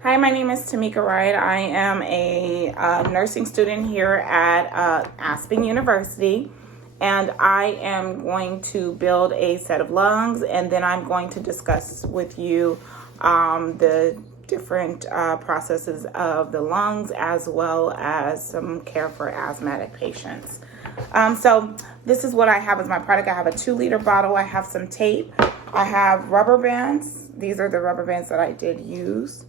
Hi, my name is Tamika Wright. I am a nursing student here at Aspen University, and I am going to build a set of lungs, and then I'm going to discuss with you the different processes of the lungs, as well as some care for asthmatic patients. So this is what I have as my product. I have a 2-liter bottle. I have some tape. I have rubber bands. These are the rubber bands that I did use.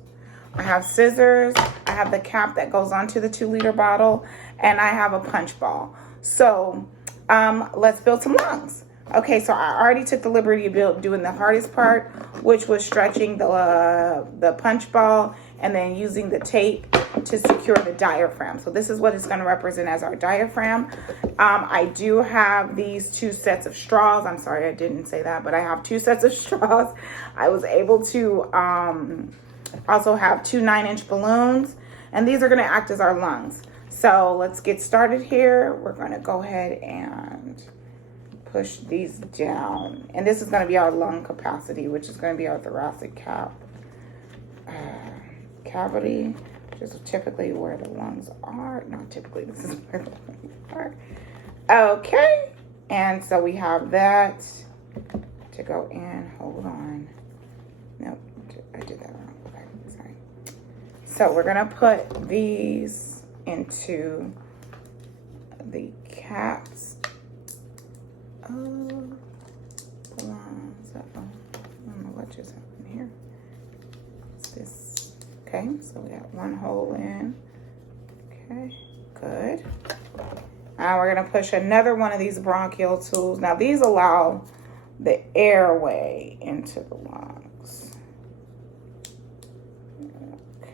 I have scissors, I have the cap that goes onto the 2-liter bottle, and I have a punch ball. So let's build some lungs. Okay, so I already took the liberty of doing the hardest part, which was stretching the punch ball and then using the tape to secure the diaphragm. So this is what it's going to represent as our diaphragm. I do have these 2 sets of straws. I'm sorry, I didn't say that, but I have 2 sets of straws. I was able to also have 2 9-inch balloons, and these are going to act as our lungs. So let's get started here. We're going to go ahead and push these down, and this is going to be our lung capacity, which is going to be our thoracic cavity, which is typically where the lungs are. Not typically, this is where the lungs are. Okay, and so we have that to go in. Hold on. Nope, I did that wrong. So we're going to put these into the caps of the lungs. I don't know what just happened here. What's this? Okay, so we got 1 hole in. Okay, good. Now we're going to push another one of these bronchial tubes. Now these allow the airway into the lungs.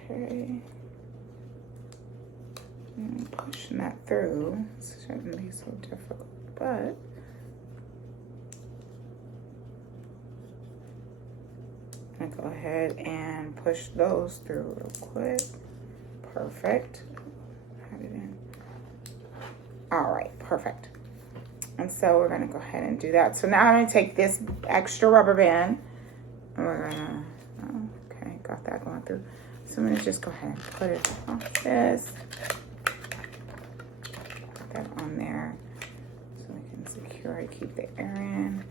Okay, and pushing that through. It shouldn't be so difficult, but I'm gonna go ahead and push those through real quick. Perfect. Add it in. All right, perfect. And so we're gonna go ahead and do that. So now I'm gonna take this extra rubber band, and we're gonna, okay, got that going through. So I'm going to just go ahead and put it like this. Put that on there so we can secure it, keep the air in.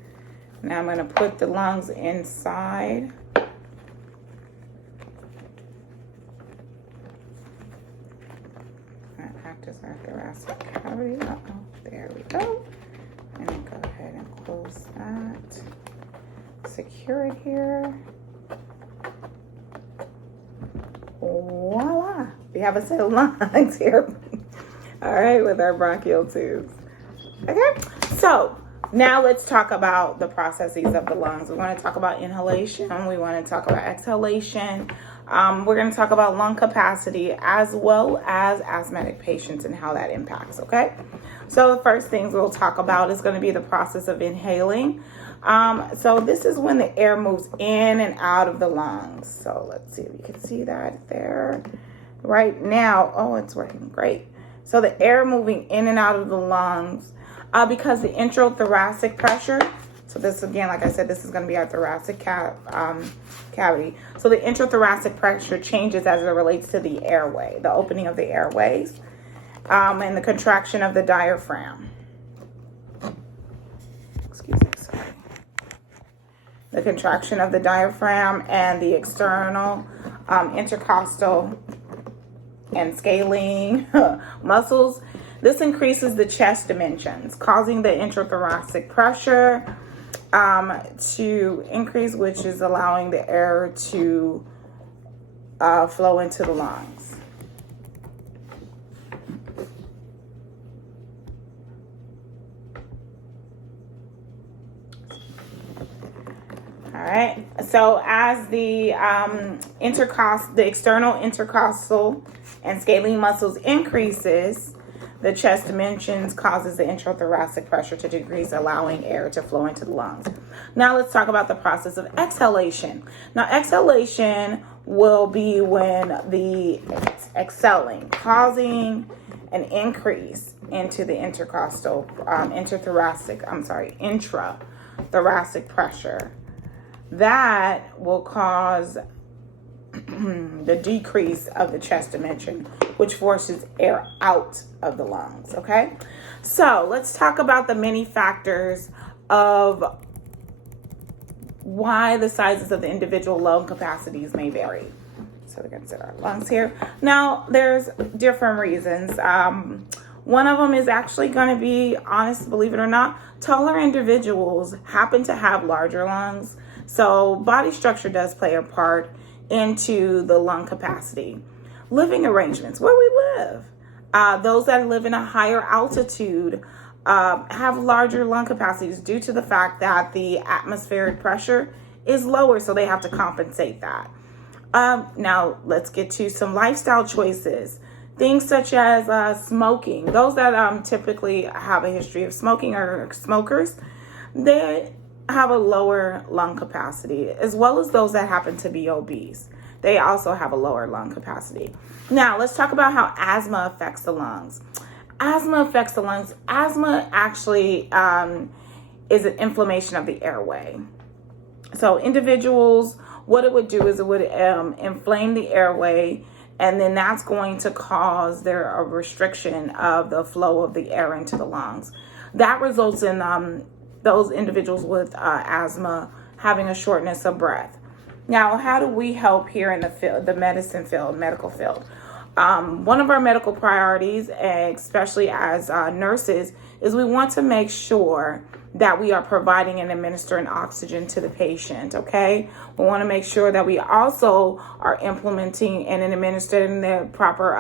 Now I'm going to put the lungs inside. That act as our thoracic cavity. There we go. And then go ahead and close that. Secure it here. Voila, we have a set of lungs here. All right, with our bronchial tubes. Okay, so now let's talk about the processes of the lungs. We want to talk about inhalation. We want to talk about exhalation. We're going to talk about lung capacity as well as asthmatic patients and how that impacts, okay? So the first things we'll talk about is going to be the process of inhaling. So this is when the air moves in and out of the lungs. So let's see if you can see that there. Right now, oh, it's working great. So the air moving in and out of the lungs, because the introthoracic pressure, so this again, like I said, this is going to be our thoracic cavity. So the introthoracic pressure changes as it relates to the airway, the opening of the airways, and the contraction of the diaphragm. Excuse me, sorry. The contraction of the diaphragm and the external intercostal and scalene muscles. This increases the chest dimensions, causing the introthoracic pressure to increase, which is allowing the air to flow into the lungs. All right, so as the external intercostal and scalene muscles increases, the chest dimensions causes the introthoracic pressure to decrease, allowing air to flow into the lungs. Now let's talk about the process of exhalation. Now exhalation will be when the exhaling, causing an increase into the intercostal, intrathoracic pressure. That will cause the decrease of the chest dimension, which forces air out of the lungs, okay? So let's talk about the many factors of why the sizes of the individual lung capacities may vary. So we're going to set our lungs here. Now, there's different reasons. One of them is actually going to be, honest, believe it or not, taller individuals happen to have larger lungs. So body structure does play a part into the lung capacity. Living arrangements, where we live. Those that live in a higher altitude have larger lung capacities due to the fact that the atmospheric pressure is lower, so they have to compensate that. Now, let's get to some lifestyle choices. Things such as smoking. Those that typically have a history of smoking or smokers, they have a lower lung capacity, as well as those that happen to be obese. They also have a lower lung capacity. Now, let's talk about how asthma affects the lungs. Asthma affects the lungs. Asthma actually is an inflammation of the airway. So individuals, what it would do is it would inflame the airway, and then that's going to cause a restriction of the flow of the air into the lungs. That results in those individuals with asthma having a shortness of breath. Now, how do we help here in the field, the medical field? One of our medical priorities, especially as nurses, is we want to make sure that we are providing and administering oxygen to the patient, okay? We want to make sure that we also are implementing and administering the proper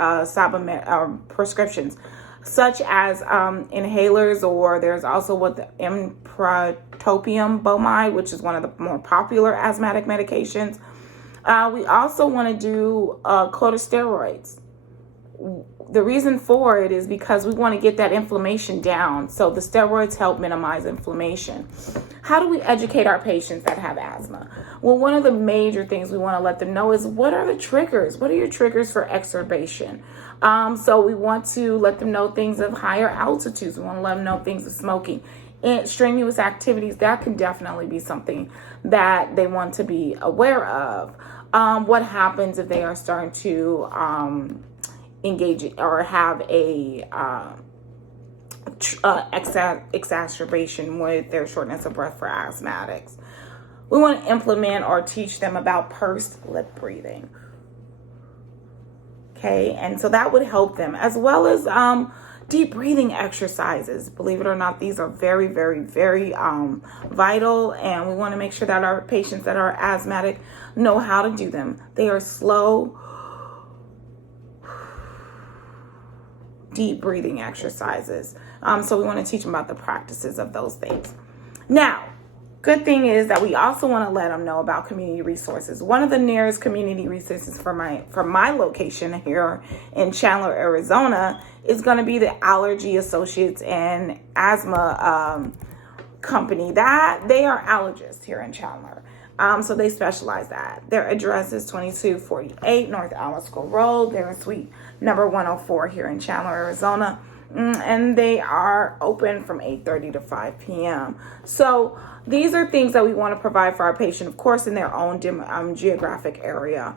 prescriptions, such as inhalers, or there's also what the improtopium bomide, which is one of the more popular asthmatic medications. We also want to do corticosteroids. The reason for it is because we want to get that inflammation down. So the steroids help minimize inflammation. How do we educate our patients that have asthma? Well, one of the major things we want to let them know is, what are the triggers? What are your triggers for exacerbation? So we want to let them know things of higher altitudes. We want to let them know things of smoking and strenuous activities. That can definitely be something that they want to be aware of. What happens if they are starting to engage or have a exacerbation with their shortness of breath for asthmatics? We want to implement or teach them about pursed lip breathing. Okay, and so that would help them, as well as deep breathing exercises. Believe it or not, these are very, very, very vital, and we want to make sure that our patients that are asthmatic know how to do them. They are slow, deep breathing exercises. So we want to teach them about the practices of those things. Now, good thing is that we also want to let them know about community resources. One of the nearest community resources from my location here in Chandler, Arizona, is going to be the Allergy Associates and Asthma Company. That they are allergists here in Chandler. So they specialize that. Their address is 2248 North Alasco Road. They're in suite number 104 here in Chandler, Arizona. And they are open from 8:30 to 5 p.m. So these are things that we want to provide for our patient, of course, in their own geographic area.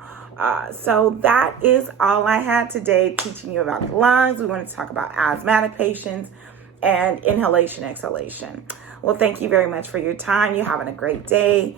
So that is all I had today, teaching you about the lungs. We wanted to talk about asthmatic patients and inhalation, exhalation. Well, thank you very much for your time. You're having a great day.